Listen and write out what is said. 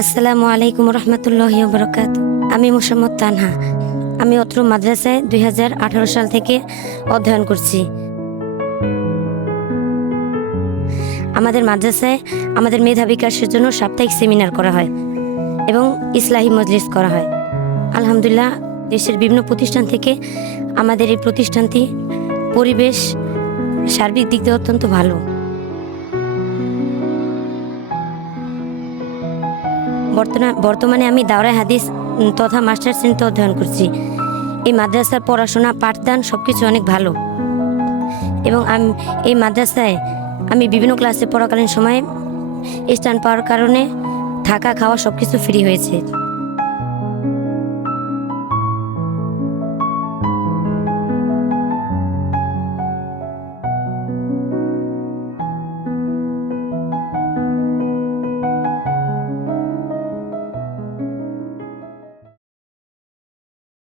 আসসালামু আলাইকুম রহমতুল্লাহ বরকাত আমি মোসাম্মদ তানহা। আমি অত্র মাদ্রাসায় দুই হাজার আঠারো সাল থেকে অধ্যয়ন করছি। আমাদের মাদ্রাসায় আমাদের মেধা বিকাশের জন্য সাপ্তাহিক সেমিনার করা হয় এবং ইসলাহি মজলিস করা হয়। আলহামদুলিল্লাহ, দেশের বিভিন্ন প্রতিষ্ঠান থেকে আমাদের এই প্রতিষ্ঠানটি পরিবেশ সার্বিক দিক দিয়ে অত্যন্ত ভালো। বর্তমানে আমি দাওরাই হাদিস তথা মাস্টার শ্রেণীতে অধ্যয়ন করছি। এই মাদ্রাসার পড়াশোনা, পাঠদান সব কিছু অনেক ভালো। এবং আমি, এই মাদ্রাসায় আমি বিভিন্ন ক্লাসে পড়াকালীন সময়ে স্টান পাওয়ার কারণে থাকা খাওয়া সব কিছু ফ্রি হয়েছে।